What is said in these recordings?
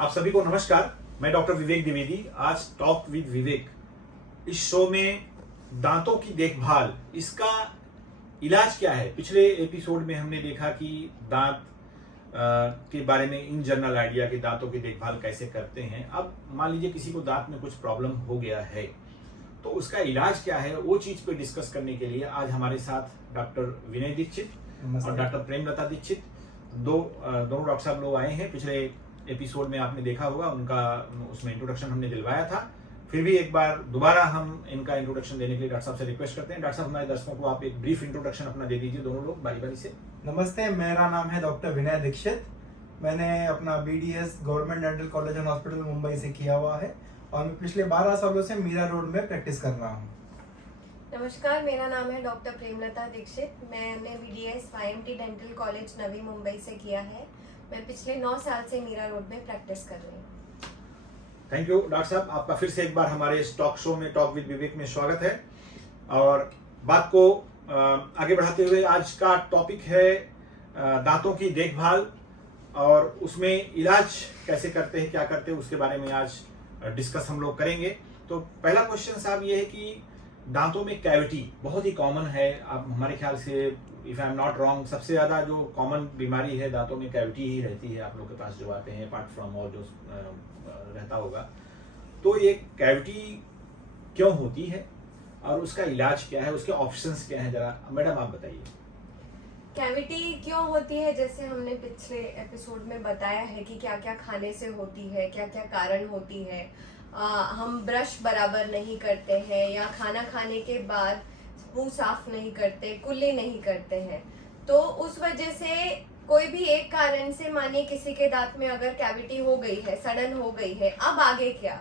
आप सभी को नमस्कार। मैं डॉक्टर विवेक द्विवेदी। आज टॉक विद विवेक इस शो में दांतों की देखभाल, इसका इलाज क्या है। पिछले एपिसोड में हमने देखा कि दांत के बारे में इन जनरल आइडिया कि दांतों की देखभाल कैसे करते हैं। अब मान लीजिए किसी को दांत में कुछ प्रॉब्लम हो गया है तो उसका इलाज क्या है, वो चीज पे डिस्कस करने के लिए आज हमारे साथ डॉक्टर विनय दीक्षित और डॉक्टर प्रेमलता दीक्षित दोनों डॉक्टर साहब लोग आए हैं। पिछले एपिसोड में आपने देखा होगा, उनका उसमें इंट्रोडक्शन हमने दिलवाया था। फिर भी एक बार दोबारा हम इनका इंट्रोडक्शन देने के लिए डॉक्टर साहब से रिक्वेस्ट करते हैं। डॉक्टर साहब, हमारे दर्शकों को आप एक ब्रीफ इंट्रोडक्शन अपना दे दीजिए, दोनों लोग बारी बारी से। नमस्ते, मेरा नाम है डॉक्टर विनय दीक्षित। मैंने अपना BDS government dental college and hospital Mumbai से किया हुआ है और मैं पिछले 12 सालों से मीरा रोड में प्रैक्टिस कर रहा हूँ। नमस्कार, मेरा नाम है डॉक्टर प्रेमलता दीक्षित। मैंने BDS YMT dental college Navi Mumbai से किया है। मैं पिछले 9 साल से मीरा रोड में प्रैक्टिस कर रही हूँ। थैंक यू डॉक्टर साहब, आपका फिर से एक बार हमारे इस टॉक शो में टॉक विद विवेक में स्वागत है। और बात को आगे बढ़ाते हुए आज का टॉपिक है दांतों की देखभाल और उसमें इलाज कैसे करते हैं, क्या करते हैं, उसके बारे में आज डिस्कस हम लोग करेंगे। तो पहला क्वेश्चन साहब ये है कि दांतों में कैविटी बहुत ही कॉमन है। अब हमारे ख्याल से if I am not wrong सबसे ज्यादा जो कॉमन बीमारी है दांतों में कैविटी ही रहती है आप लोग के पास जो आते हैं, अपार्ट फ्रॉम और जो रहता होगा। तो ये कैविटी क्यों होती है और उसका इलाज क्या है, उसके ऑप्शंस क्या है, जरा मैडम आप बताइए। कैविटी क्यों होती है, जैसे हमने पिछले एपिसोड में बताया है कि क्या क्या खाने से होती है, क्या क्या कारण होती है। हम ब्रश बराबर नहीं करते हैं या खाना खाने के बाद मुंह साफ नहीं करते, कुल्ली नहीं करते हैं, तो उस वजह से कोई भी एक कारण से मानिए किसी के दांत में अगर कैविटी हो गई है, सडन हो गई है, अब आगे क्या।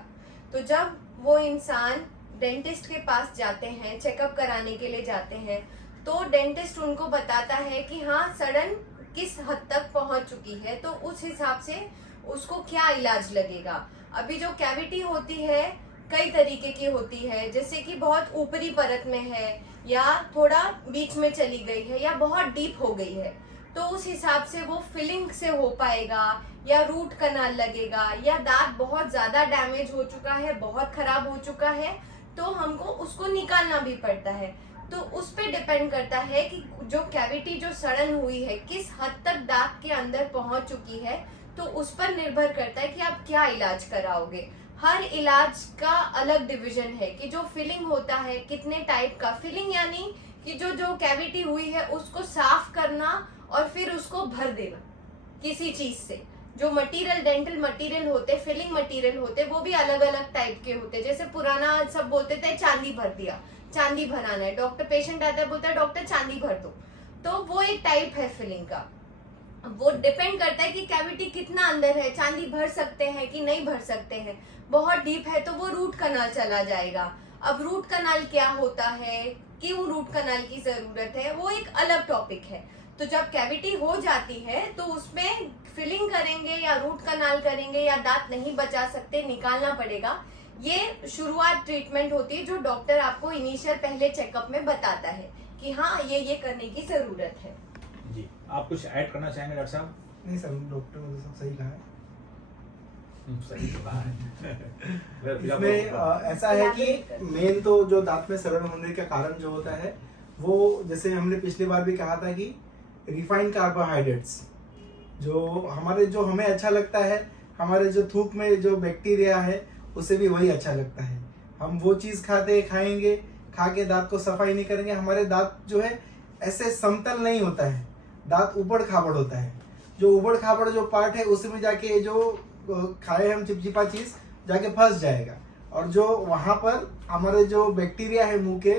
तो जब वो इंसान डेंटिस्ट के पास जाते हैं, चेकअप कराने के लिए जाते हैं, तो डेंटिस्ट उनको बताता है कि हाँ सडन किस हद तक पहुंच चुकी है, तो उस हिसाब से उसको क्या इलाज लगेगा। अभी जो कैविटी होती है कई तरीके की होती है, जैसे कि बहुत ऊपरी परत में है या थोड़ा बीच में चली गई है या बहुत डीप हो गई है, तो उस हिसाब से वो फिलिंग से हो पाएगा या रूट कनाल लगेगा, या दांत बहुत ज्यादा डैमेज हो चुका है, बहुत खराब हो चुका है, तो हमको उसको निकालना भी पड़ता है। तो उस पे डिपेंड करता है कि जो कैविटी जो सड़न हुई है किस हद तक दांत के अंदर पहुंच चुकी है, तो उस पर निर्भर करता है कि आप क्या इलाज कराओगे। हर इलाज का अलग डिवीजन है कि जो फिलिंग होता है कितने टाइप का फिलिंग, यानी कि जो कैविटी हुई है उसको साफ करना और फिर उसको भर देना किसी चीज से। जो मटेरियल डेंटल मटेरियल होते, फिलिंग मटेरियल होते, वो भी अलग अलग टाइप के होते। जैसे पुराना सब बोलते थे चांदी भर दिया, चांदी भराना है, डॉक्टर पेशेंट आता है बोलता है डॉक्टर चांदी भर दो, तो वो एक टाइप है फिलिंग का। वो डिपेंड करता है कि कैविटी कितना अंदर है, चांदी भर सकते हैं कि नहीं भर सकते हैं। बहुत डीप है तो वो रूट कनाल चला जाएगा। अब रूट कनाल क्या होता है, क्यों रूट कनाल की जरूरत है, वो एक अलग टॉपिक है। तो जब कैविटी हो जाती है तो उसमें फिलिंग करेंगे या रूट कनाल करेंगे या दांत नहीं बचा सकते, निकालना पड़ेगा। ये शुरुआत ट्रीटमेंट होती है जो डॉक्टर आपको इनिशियल पहले चेकअप में बताता है कि हाँ ये करने की जरूरत है। जी, आप कुछ ऐड करना चाहेंगे डॉक्टर साहब? नहीं सर, डॉक्टर ने सब सही कहा है। सही कहा है। इसमें ऐसा है कि मेन तो जो दांत में सड़न होने का कारण जो होता है वो, जैसे हमने पिछली बार भी कहा था कि रिफाइंड कार्बोहाइड्रेट्स जो हमें अच्छा लगता है, हमारे जो थूक में जो बैक्टीरिया है उसे भी वही अच्छा लगता है। हम वो चीज़ खाएंगे, खा के दांत को सफाई नहीं करेंगे, हमारे दांत जो है ऐसे समतल नहीं होता है, दांत उबड़ खाबड़ होता है। जो उबड़ खाबड़ जो पार्ट है उसमें जाके जो खाए हम चिपचिपा चीज़ जाके फंस जाएगा, और जो वहाँ पर हमारे जो बैक्टीरिया है मुंह के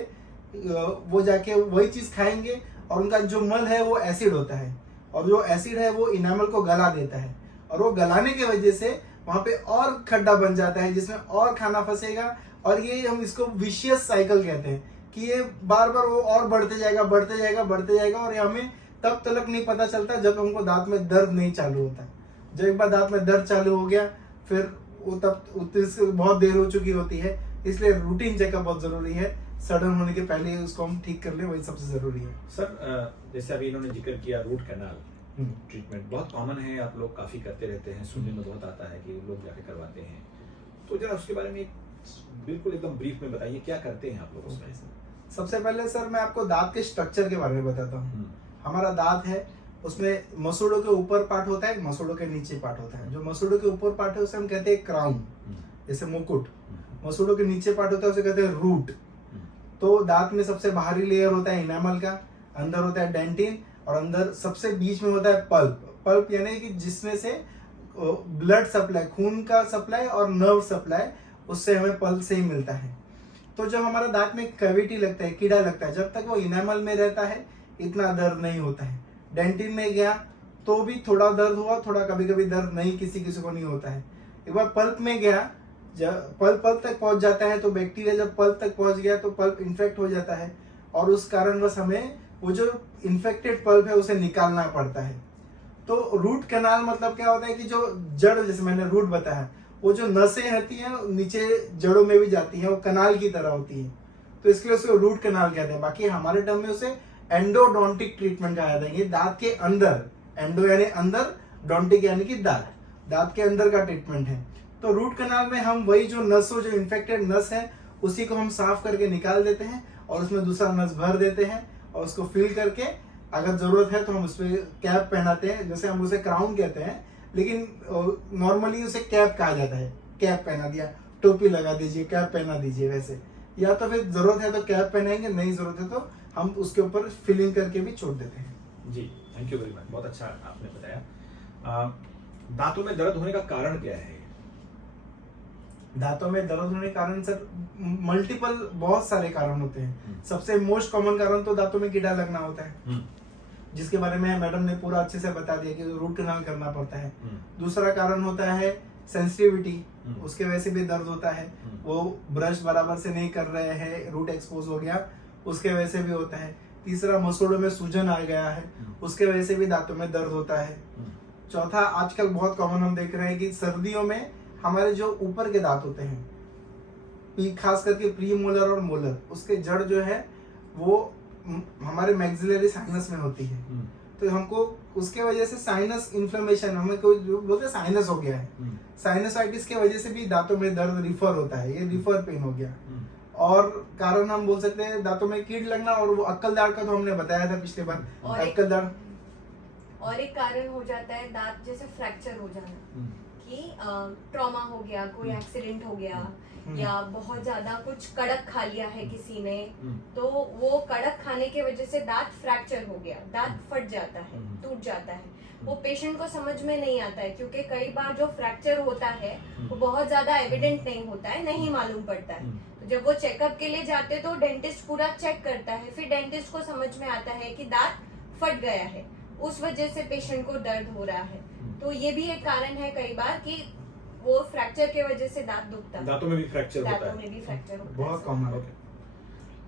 वो जाके वही चीज़ खाएंगे और उनका जो मल है वो एसिड होता है, और जो एसिड है वो इनामल को गला देता है, और वो गलाने की वजह से वहाँ पे और खड्डा बन जाता है जिसमें और खाना फंसेगा, और ये हम इसको विशियस साइकिल कहते हैं कि ये बार बार वो और बढ़ते जाएगा और ये हमें तब तक नहीं पता चलता जब हमको दांत में दर्द नहीं चालू होता। जब एक बार दांत में दर्द चालू हो गया फिर वो तब बहुत देर हो चुकी होती है। इसलिए रूटीन चेकअप बहुत जरूरी है। सडन होने के पहले उसको हम ठीक कर ले, वही सबसे जरूरी है। सर जैसे अभी इन्होंने जिक्र किया रूट कैनाल, ट्रीटमेंट बहुत कॉमन है, आप लोग काफी करते रहते हैं, सुनने में बहुत आता है कि लोग जाके करवाते हैं, तो जरा उसके बारे में बिल्कुल एकदम ब्रीफ में बताइए क्या करते हैं आप लोग उसमें। सबसे पहले सर मैं आपको दांत के स्ट्रक्चर के बारे में बताता हूँ। हमारा दांत है, उसमें मसूड़ों के ऊपर पार्ट होता है, मसूड़ों के नीचे पार्ट होता है। जो मसूड़ों के ऊपर पार्ट है उसे हम कहते हैं क्राउन, जैसे मुकुट। मसूड़ों के नीचे पार्ट होता है उसे कहते हैं रूट। तो दांत में सबसे बाहरी लेयर होता है इनेमल का, अंदर होता है डेंटिन, और अंदर सबसे बीच में होता है पल्प। पल्प यानी कि जिसमें से ब्लड सप्लाई, खून का सप्लाई और नर्व सप्लाई, उससे हमें पल्प से ही मिलता है। तो जब हमारा दांत में कैविटी लगता है, कीड़ा लगता है, जब तक वो इनेमल में रहता है इतना दर्द नहीं होता है। डेंटिन में गया तो भी थोड़ा दर्द हुआ, थोड़ा कभी कभी दर्द नहीं, किसी किसी को नहीं होता है। एक बार पल्प में गया, जब पल्प तक पहुंच जाता है तो बैक्टीरिया जब पल्प तक पहुंच गया तो पल्प इन्फेक्ट हो जाता है, और उस कारणवश हमें वो जो इन्फेक्टेड पल्प है उसे निकालना पड़ता है। तो रूट कैनाल मतलब क्या होता है कि जो जड़, जैसे मैंने रूट बताया, वो जो नसें होती हैं नीचे जड़ों में भी जाती हैं, वो कनाल की तरह होती है, तो इसके लिए उसे रूट कैनाल कहते हैं। बाकी हमारे टर्म में उसे एंडोडोंटिक ट्रीटमेंट कहा जाता है। ये दांत के अंदर, एंडो यानी अंदर, डोंटिक यानी कि दांत के अंदर का ट्रीटमेंट है। तो रूट कैनाल में हम वही जो नस हो, जो इन्फेक्टेड नस है, उसी को हम साफ करके निकाल देते हैं और उसमें दूसरा नस भर देते हैं और उसको फिल करके अगर जरूरत है तो हम उस पर कैप पहनाते हैं, जैसे हम उसे क्राउन कहते हैं, लेकिन नॉर्मली उसे कैप कहा जाता है। कैप पहना दिया, टोपी लगा दीजिए, कैप पहना दीजिए वैसे, या तो फिर जरूरत है तो कैप पहनाएंगे, नहीं जरूरत है तो हम उसके ऊपर फिलिंग करके भी छोड़ देते हैं। जी, थैंक यू वेरी मच, बहुत अच्छा आपने बताया। दांतों में दर्द होने का कारण क्या है? दांतों में दर्द होने के कारण सर मल्टीपल, बहुत सारे कारण होते हैं। सबसे मोस्ट कॉमन कारण तो दांतों में कीड़ा लगना होता है, जिसके बारे में मैडम ने पूरा अच्छे से बता दिया कि रूट कैनाल करना पड़ता है। दूसरा कारण होता है सेंसिटिविटी, उसके वजह से भी दर्द होता है। वो ब्रश बराबर से नहीं कर रहे हैं, रूट एक्सपोज हो गया, उसके वजह से भी होता है। तीसरा मसूड़ों में सूजन आ गया है, उसके वजह से भी दांतों में दर्द होता है। चौथा, आजकल बहुत कॉमन हम देख रहे हैं कि सर्दियों में हमारे जो ऊपर के दांत होते हैं, खास करके प्री मोलर और मोलर, उसके जड़ जो है वो हमारे मैक्सिलरी साइनस में होती है। तो हमको उसके वजह से साइनस इन्फ्लेमेशन, हमें कोई बोलते हैं साइनस हो गया है, साइनसाइटिस के वजह से भी दांतों में दर्द रिफर होता है, ये रिफर पेन हो गया। और कारण हम बोल सकते हैं दांतों में कीड़ लगना, और वो अक्कल दाढ़ का तो हमने बताया था पिछले बार, अक्कल दाढ़। और एक कारण हो जाता है दांत जैसे फ्रैक्चर हो जाना, कि ट्रॉमा हो गया, कोई एक्सीडेंट हो गया, या बहुत ज्यादा कुछ कड़क खा लिया है किसी ने, तो वो कड़क खाने की वजह से दांत फ्रैक्चर हो गया, दांत फट जाता है, टूट जाता है। वो पेशेंट को समझ में नहीं आता है, क्योंकि कई बार जो फ्रैक्चर होता है वो बहुत ज्यादा एविडेंट नहीं होता है, नहीं मालूम पड़ता है। तो जब वो चेकअप के लिए जाते तो डेंटिस्ट पूरा चेक करता है, फिर डेंटिस्ट को समझ में आता है कि दांत फट गया है, उस वजह से पेशेंट को दर्द हो रहा है। तो ये भी एक कारण है कई बार कि वो फ्रैक्चर के वजह से दांत दुखता है। दांतों में भी फ्रैक्चर होता है, दांतों में भी फ्रैक्चर होता है, बहुत कॉमन है।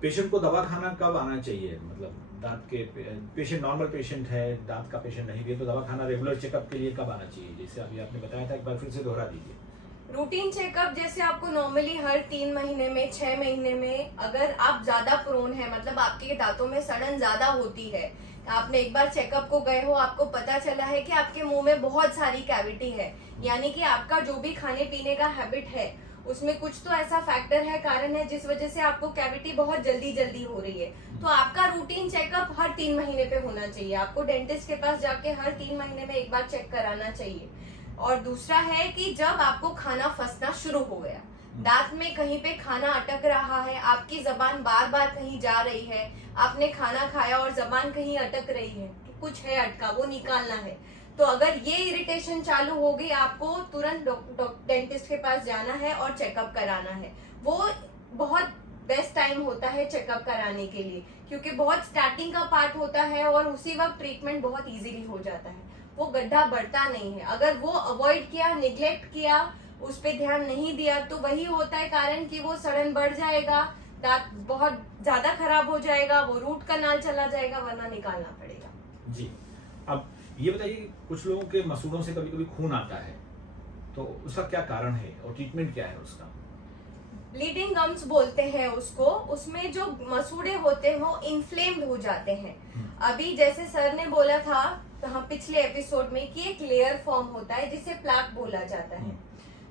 पेशेंट को दवा खाना कब आना चाहिए? मतलब दांत के पेशेंट, नॉर्मल पेशेंट है, दांत का पेशेंट नहीं भी, तो दवा खाना रेगुलर चेकअप के लिए कब आना चाहिए? जैसे अभी आपने बताया था, एक बार फिर से दोहरा दीजिए। रूटीन चेकअप जैसे आपको नॉर्मली हर 3 महीने में, 6 महीने में, अगर आप ज्यादा प्रोन है, मतलब आपके दांतों में सड़न ज्यादा होती है, आपने एक बार चेकअप को गए हो, आपको पता चला है कि आपके मुंह में बहुत सारी कैविटी है, यानी कि आपका जो भी खाने पीने का हैबिट है उसमें कुछ तो ऐसा फैक्टर है, कारण है, जिस वजह से आपको कैविटी बहुत जल्दी जल्दी हो रही है। तो आपका रूटीन चेकअप हर 3 महीने पे होना चाहिए। आपको डेंटिस्ट के पास जाके हर 3 महीने में एक बार चेक कराना चाहिए। और दूसरा है कि जब आपको खाना फंसना शुरू हो गया, दांत में कहीं पे खाना अटक रहा है, आपकी जबान बार बार कहीं जा रही है, आपने खाना खाया और जबान कहीं अटक रही है, कुछ है अटका, वो निकालना है, तो अगर ये इरिटेशन चालू हो गई, आपको तुरंत डेंटिस्ट के पास जाना है और चेकअप कराना है। वो बहुत बेस्ट टाइम होता है चेकअप कराने के लिए, क्योंकि बहुत स्टार्टिंग का पार्ट होता है और उसी वक्त ट्रीटमेंट बहुत इजीली हो जाता है, वो गड्ढा बढ़ता नहीं है। अगर वो अवॉइड किया, निग्लेक्ट किया, उस पर ध्यान नहीं दिया, तो वही होता है कारण कि वो सड़न बढ़ जाएगा, दांत बहुत ज्यादा खराब हो जाएगा, वो रूट कैनाल चला जाएगा, वरना निकालना पड़ेगा। जी, अब ये बताइए कि कुछ लोगों के मसूड़ों से कभी कभी खून आता है, तो उसका क्या कारण है और ट्रीटमेंट क्या है उसका? ब्लीडिंग गम्स बोलते हैं उसको। उसमें जो मसूड़े होते हैं वो इन्फ्लेम्ड हो जाते हैं। अभी जैसे सर ने बोला था तो हम पिछले एपिसोड में कि एक लेयर फॉर्म होता है जिसे प्लाक बोला जाता है।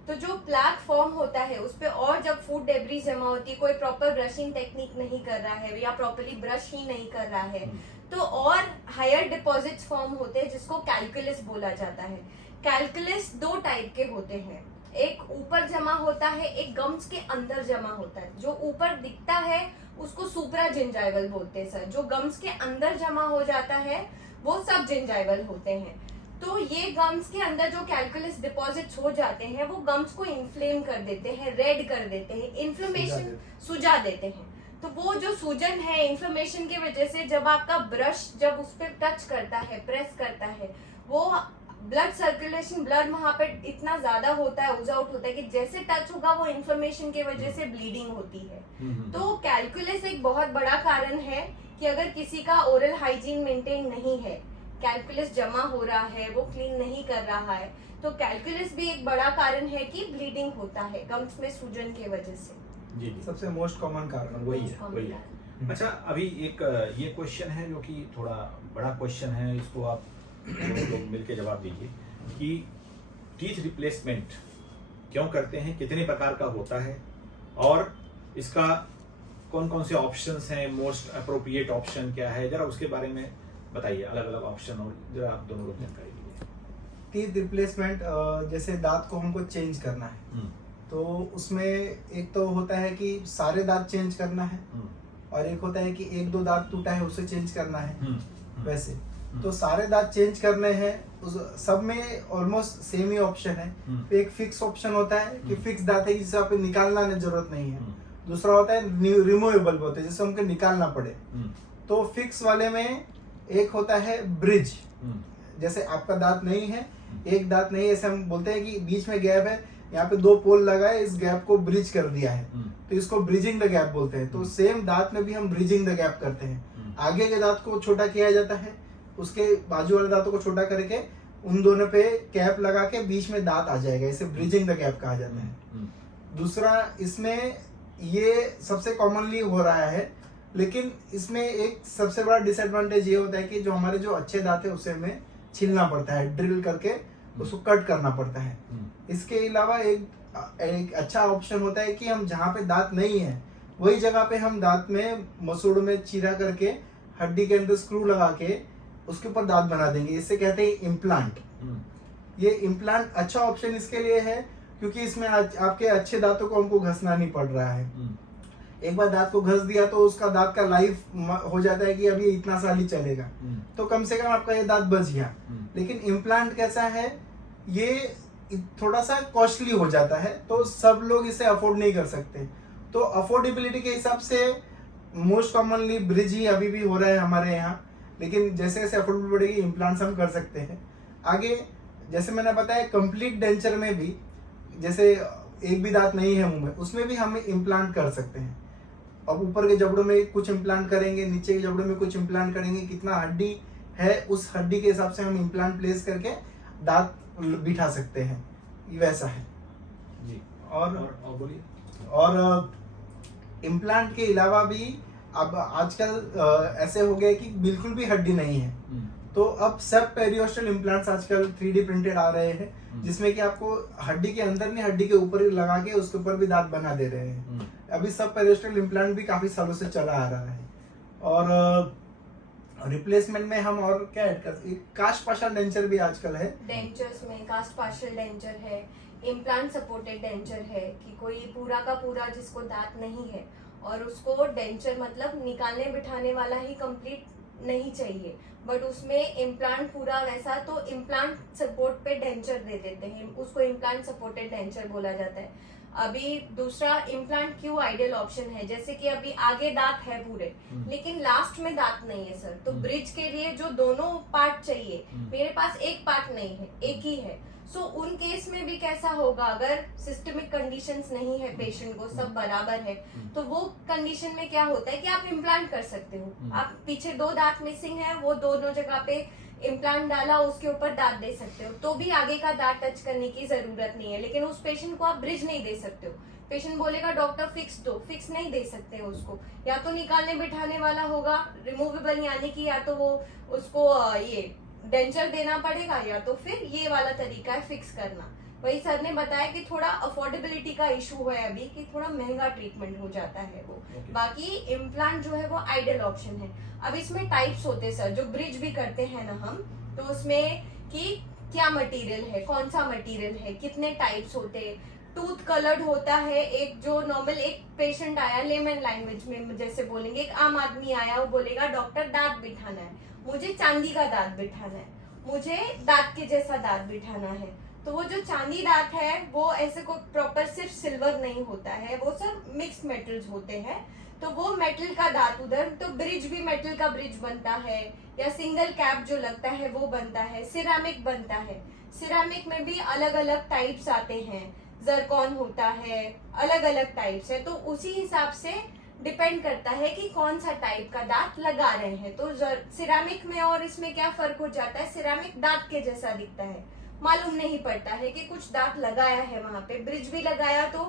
तो जो प्लाक फॉर्म होता है उस पे और जब फूड डेब्रिस जमा होती है, कोई प्रॉपर ब्रशिंग टेक्निक नहीं कर रहा है या प्रॉपरली ब्रश ही नहीं कर रहा है, तो और हायर डिपॉजिट्स फॉर्म होते हैं जिसको कैल्कुलस बोला जाता है। कैल्कुलस 2 टाइप के होते हैं, एक ऊपर जमा होता है, एक गम्स के अंदर जमा होता है। जो ऊपर दिखता है उसको सुप्रा जिंजाइवल बोलते हैं सर, जो गम्स के अंदर जमा हो जाता है वो सब जिंजाइवल होते हैं। तो ये गम्स के अंदर जो कैल्कुलस डिपॉजिट्स हो जाते हैं वो गम्स को इन्फ्लेम कर देते हैं, रेड कर देते हैं, इन्फ्लेमेशन सुझा देते हैं। तो वो जो सूजन है इन्फ्लेमेशन की वजह से जब आपका ब्रश जब उस पर टच करता है, प्रेस करता है, वो ब्लड सर्कुलेशन, ब्लड वहां पे इतना ज्यादा होता है, ओज आउट होता है कि जैसे टच होगा वो इन्फ्लेमेशन की वजह से ब्लीडिंग होती है। तो कैल्कुलस एक बहुत बड़ा कारण है कि अगर किसी का ओरल हाइजीन मेंटेन नहीं है, कैल्कुलस जमा हो रहा है, वो क्लीन नहीं कर रहा है, तो कैल्कुलस भी एक बड़ा कारण है कि ब्लीडिंग होता है गम्स में सूजन की वजह से। जी जी, सबसे मोस्ट कॉमन कारण वही है। अच्छा, अभी एक ये क्वेश्चन है जो कि थोड़ा बड़ा क्वेश्चन है, इसको आप लोग मिलके जवाब दीजिए कि टीथ रिप्लेसमेंट क्यों करते हैं, कितने प्रकार का होता है और इसका कौन कौन से ऑप्शंस हैं, मोस्ट अप्रोप्रिएट ऑप्शन क्या है, जरा उसके बारे में बताइए, अलग अलग ऑप्शन, और जरा आप दोनों लोग जानकारी दीजिए। टीथ रिप्लेसमेंट जैसे दांत को हमको चेंज करना है, तो उसमें एक तो होता है कि सारे दांत चेंज करना है और एक होता है कि 1-2 दांत टूटा है उसे चेंज करना है। वैसे तो सारे दांत चेंज करने हैं, उस सब में ऑलमोस्ट सेम ही ऑप्शन है। तो एक फिक्स ऑप्शन होता है कि फिक्स दांत है जिसे आपको निकालना जरूरत नहीं है। दूसरा होता है रिमूवेबल होता है जिसे हमको निकालना पड़े। तो फिक्स वाले में एक होता है ब्रिज, जैसे आपका दांत नहीं है, एक दांत नहीं है, ऐसे हम बोलते हैं कि बीच में गैप है, यहाँ पे 2 पोल लगा है, इस गैप को ब्रिज कर दिया है, तो इसको ब्रिजिंग द गैप बोलते हैं। तो सेम दांत में भी हम ब्रिजिंग द गैप करते हैं। आगे के दांत को छोटा किया जाता है, उसके बाजू वाले दांतों को छोटा करके उन दोनों पे कैप लगा के बीच में दांत आ जाएगा, इसे ब्रिजिंग द गैप कहा जाता है। दूसरा, इसमें ये सबसे कॉमनली हो रहा है, लेकिन इसमें एक सबसे बड़ा डिसएडवांटेज ये होता है कि जो हमारे जो अच्छे दांत है उसे हमें छीलना पड़ता है, ड्रिल करके उसको कट करना पड़ता है। इसके अलावा एक अच्छा ऑप्शन होता है कि हम जहाँ पे दांत नहीं है वही जगह पे हम दांत में मसूड़ में चीरा करके हड्डी के अंदर स्क्रू लगा के उसके ऊपर दांत बना देंगे, इसे कहते हैं इम्प्लांट। ये इम्प्लांट अच्छा ऑप्शन इसके लिए है क्योंकि इसमें आपके अच्छे दांतों को हमको घसना नहीं पड़ रहा है। एक बार दांत को घस दिया तो उसका दांत का लाइफ हो जाता है कि अभी इतना साल ही चलेगा, तो कम से कम आपका ये दांत बच गया। लेकिन इम्प्लांट कैसा है, ये थोड़ा सा कॉस्टली हो जाता है, तो सब लोग इसे अफोर्ड नहीं कर सकते। तो अफोर्डेबिलिटी के हिसाब से मोस्ट कॉमनली ब्रिज ही अभी भी हो रहा है हमारे यहाँ, लेकिन जैसे जैसे अफोर्डेबिलिटी बढ़ेगी इम्प्लांट्स हम कर सकते हैं आगे। जैसे मैंने बताया कंप्लीट डेंचर में भी, जैसे एक भी दांत नहीं है मुंह में, उसमें भी हम इम्प्लांट कर सकते हैं। अब ऊपर के जबड़ों में कुछ इम्प्लांट करेंगे, नीचे के जबड़ों में कुछ इम्प्लांट करेंगे, कितना हड्डी है उस हड्डी के हिसाब से हम इम्प्लांट प्लेस करके दांत बिठा सकते हैं, वैसा है जी। और बोलिए। और इम्प्लांट के अलावा भी अब आजकल ऐसे हो गए कि बिल्कुल भी हड्डी नहीं है, तो अब सब पेरियोस्टल इम्प्लांट्स आजकल 3D प्रिंटेड आ रहे हैं, जिसमें कि आपको हड्डी के अंदर नहीं, हड्डी के ऊपर लगा के उसके ऊपर भी दांत बना दे रहे हैं। अभी सब पेरियोस्टल इम्प्लांट भी काफी सालों से चला आ रहा है। और रिप्लेसमेंट में हम और क्या ऐड कर सकते हैं, कास्ट पार्शियल डेंचर भी आजकल है। डेंचर्स में कास्ट पार्शियल डेंचर है, इम्प्लांट सपोर्टेड डेंचर है कि कोई पूरा का पूरा जिसको दांत नहीं है और उसको डेंचर मतलब निकालने बिठाने वाला ही कंप्लीट नहीं चाहिए, बट उसमें इम्प्लांट पूरा वैसा, तो इम्प्लांट सपोर्ट पे डेंचर दे देते हैं, उसको इम्प्लांट सपोर्टेड डेंचर बोला जाता है। अभी दूसरा इम्प्लांट क्यों आइडियल ऑप्शन है, जैसे कि अभी आगे दांत है पूरे लेकिन लास्ट में दांत नहीं है सर, तो ब्रिज के लिए जो दोनों पार्ट चाहिए, मेरे पास एक पार्ट नहीं है, एक ही है। सो उन केस में भी कैसा होगा, अगर सिस्टमिक कंडीशंस नहीं है पेशेंट को, सब बराबर है, तो वो कंडीशन में क्या होता है कि आप इम्प्लांट कर सकते हो। आप पीछे 2 दांत मिसिंग है, वो दोनों जगह पे इम्प्लांट डाला, उसके ऊपर दांत दे सकते हो, तो भी आगे का दांत टच करने की जरूरत नहीं है। लेकिन उस पेशेंट को आप ब्रिज नहीं दे सकते हो, पेशेंट बोलेगा डॉक्टर फिक्स दो, फिक्स नहीं दे सकते हो उसको, या तो निकालने बिठाने वाला होगा रिमूवेबल, यानी कि या तो वो उसको ये डेंचर देना पड़ेगा या तो फिर ये वाला तरीका है फिक्स करना। वही सर ने बताया कि थोड़ा अफोर्डेबिलिटी का इशू है अभी, कि थोड़ा महंगा ट्रीटमेंट हो जाता है वो। बाकी इम्प्लांट जो है वो आइडियल ऑप्शन है। अब इसमें टाइप्स होते हैं सर, जो ब्रिज भी करते हैं ना हम, तो उसमें कि क्या मटेरियल है, कौन सा मटेरियल है, कितने टाइप्स होते हैं, टूथ कलर्ड होता है। एक जो नॉर्मल एक पेशेंट आया, लेमन लैंग्वेज में जैसे बोलेंगे, एक आम आदमी आया, वो बोलेगा डॉक्टर दांत बिठाना है, मुझे चांदी का दांत बिठाना है, मुझे दांत के जैसा दांत बिठाना है। तो वो जो चांदी दांत है वो ऐसे को प्रॉपर सिर्फ सिल्वर नहीं होता है, वो सब मिक्स मेटल्स होते हैं। तो वो मेटल का दांत उधर, तो ब्रिज भी मेटल का ब्रिज बनता है, या सिंगल कैप जो लगता है वो बनता है, सिरामिक बनता है। सिरामिक में भी अलग अलग टाइप्स आते हैं, जरकॉन होता है, अलग अलग टाइप्स है। तो उसी हिसाब से डिपेंड करता है कि कौन सा टाइप का दांत लगा रहे हैं। तो सिरामिक में और इसमें क्या फर्क हो जाता है, सिरामिक दांत के जैसा दिखता है, मालूम नहीं पड़ता है कि कुछ दांत लगाया है वहां पे। ब्रिज भी लगाया तो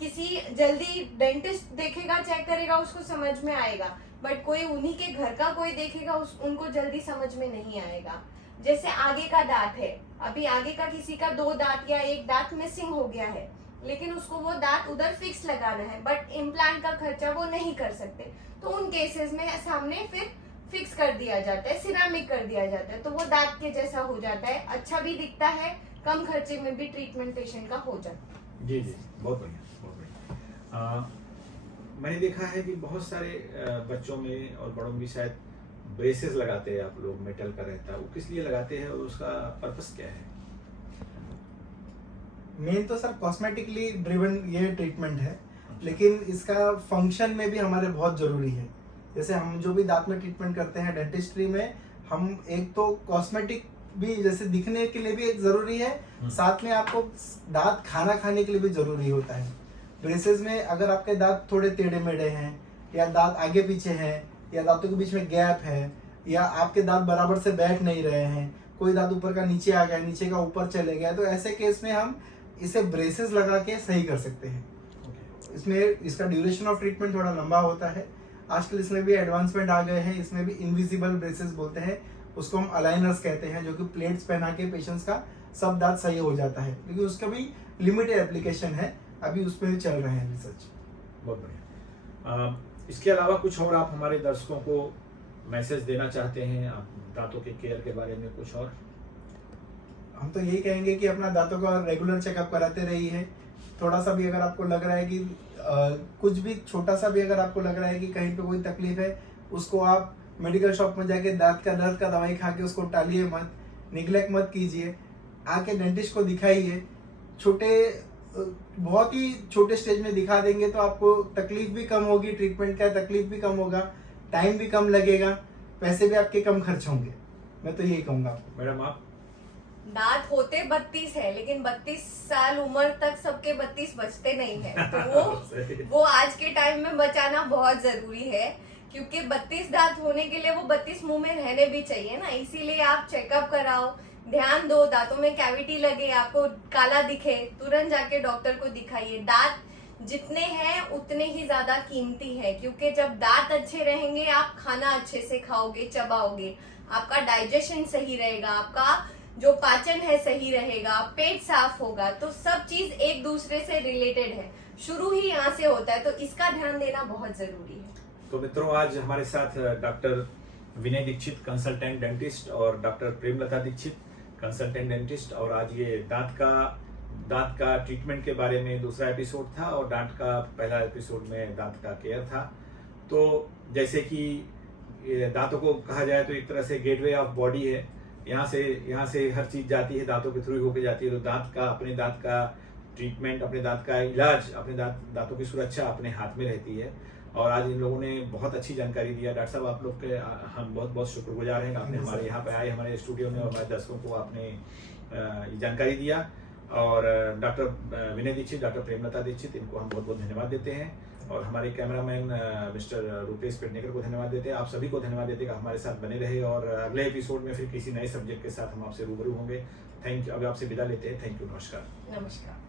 किसी जल्दी डेंटिस्ट देखेगा, चेक करेगा, उसको समझ में आएगा, बट कोई उन्हीं के घर का कोई देखेगा उनको जल्दी समझ में नहीं आएगा। जैसे आगे का दांत है, अभी आगे का किसी का 2 दांत या 1 दांत मिसिंग हो गया है, लेकिन उसको वो दांत उधर फिक्स लगाना है, बट इम्प्लांट का खर्चा वो नहीं कर सकते, तो उन केसेस में सामने फिर फिक्स कर दिया जाता है, सिरामिक कर दिया जाता है, तो वो दांत के जैसा हो जाता है, अच्छा भी दिखता है, कम खर्चे में भी ट्रीटमेंट पेशेंट का हो जाता है। जी जी, बहुत बढ़िया, बहुत बढ़िया। मैंने देखा है कि बहुत सारे बच्चों में और बड़ों में भी शायद ब्रेसेस लगाते हैं आप लोग, मेटल का रहता है, वो किस लिए लगाते हैं और उसका पर्पस क्या है? मेन तो सर कॉस्मेटिकली ड्रिवन ये ट्रीटमेंट है, लेकिन इसका फंक्शन में भी हमारे बहुत जरूरी है। जैसे हम जो भी दांत में ट्रीटमेंट करते हैं डेंटिस्ट्री में, हम एक तो कॉस्मेटिक भी जैसे दिखने के लिए भी जरूरी है, साथ में आपको दांत खाना खाने के लिए भी जरूरी होता है। ब्रेसेस में अगर आपके दांत थोड़े टेढ़े मेढ़े हैं, या दांत आगे पीछे हैं, या दांतों के बीच में गैप है, या आपके दांत बराबर से बैठ नहीं रहे हैं, कोई दांत ऊपर का नीचे आ गया, नीचे का ऊपर चले गया, तो ऐसे केस में हम इसे ब्रेसेस लगा के सही कर सकते हैं। इसमें इसका ड्यूरेशन ऑफ ट्रीटमेंट थोड़ा लंबा होता है। आजकल इसमें भी एडवांसमेंट आ गए हैं, इसमें भी इनविजिबल ब्रेसेस बोलते हैं, उसको हम अलाइनर्स कहते हैं, जो कि प्लेट्स पहना के पेशेंट्स का सब दांत सही हो जाता है, लेकिन उसका भी लिमिटेड एप्लीकेशन है, अभी उसमें भी चल रहे हैं रिसर्च। बहुत बढ़िया। इसके अलावा कुछ और आप हमारे दर्शकों को मैसेज देना चाहते हैं, आप दांतों के केयर के बारे में कुछ और? हम तो यही कहेंगे कि अपना दांतों का रेगुलर चेकअप कराते रहिए। थोड़ा सा भी अगर आपको लग रहा है कि कुछ भी छोटा सा भी अगर आपको लग रहा है कि कहीं पे कोई तकलीफ है, उसको आप मेडिकल शॉप में जाके दांत का दर्द का दवाई खा के उसको टालिए मत, निग्लेक्ट मत कीजिए, आके डेंटिस्ट को दिखाइए। बहुत ही छोटे स्टेज में दिखा देंगे तो आपको तकलीफ भी कम होगी, ट्रीटमेंट का तकलीफ भी कम होगा, टाइम भी कम लगेगा, पैसे भी आपके कम खर्च होंगे। मैं तो यही कहूंगा आपको। मैडम आप? दांत होते 32 है, लेकिन 32 साल उम्र तक सबके 32 बचते नहीं है, तो वो आज के टाइम में बचाना बहुत जरूरी है, क्योंकि 32 दांत होने के लिए वो 32 मुंह में रहने भी चाहिए ना। इसीलिए आप चेकअप कराओ, ध्यान दो, दांतों में कैविटी लगे, आपको काला दिखे, तुरंत जाके डॉक्टर को दिखाइए। दांत जितने हैं उतने ही ज्यादा कीमती है, क्योंकि जब दांत अच्छे रहेंगे आप खाना अच्छे से खाओगे, चबाओगे, आपका डाइजेशन सही रहेगा, आपका जो पाचन है सही रहेगा, पेट साफ होगा, तो सब चीज एक दूसरे से रिलेटेड है, शुरू ही यहाँ से होता है, तो इसका ध्यान देना बहुत जरूरी है। तो मित्रों, आज हमारे साथ doctor Vinay Dikshit consultant dentist और doctor Premlata Dikshit consultant dentist, और आज ये दांत का ट्रीटमेंट के बारे में दूसरा एपिसोड था, और दांत का पहला एपिसोड में दांत का केयर था। तो जैसे कि दांतों को कहा जाए तो एक तरह से गेटवे ऑफ बॉडी है, यहाँ से हर चीज जाती है, दांतों के थ्रू होके जाती है। तो अपने दांत का ट्रीटमेंट, अपने दांत का इलाज, अपने दांतों की सुरक्षा अपने हाथ में रहती है। और आज इन लोगों ने बहुत अच्छी जानकारी दिया। डॉक्टर साहब, आप लोग के हम बहुत बहुत शुक्रगुजार हैं, आपने हमारे यहाँ पे आए, हमारे स्टूडियो में, और हमारे दर्शकों को आपने ये जानकारी दिया। और डॉक्टर विनय दीक्षित, डॉक्टर प्रेमलता दीक्षित, इनको हम बहुत बहुत धन्यवाद देते हैं, और हमारे कैमरामैन मिस्टर रूपेश पेडनेकर को धन्यवाद देते हैं। आप सभी को धन्यवाद देते हैं कि हमारे साथ बने रहे, और अगले एपिसोड में फिर किसी नए सब्जेक्ट के साथ हम आपसे रूबरू होंगे। Thank you. अब आपसे विदा लेते हैं। थैंक यू, नमस्कार। नमस्कार।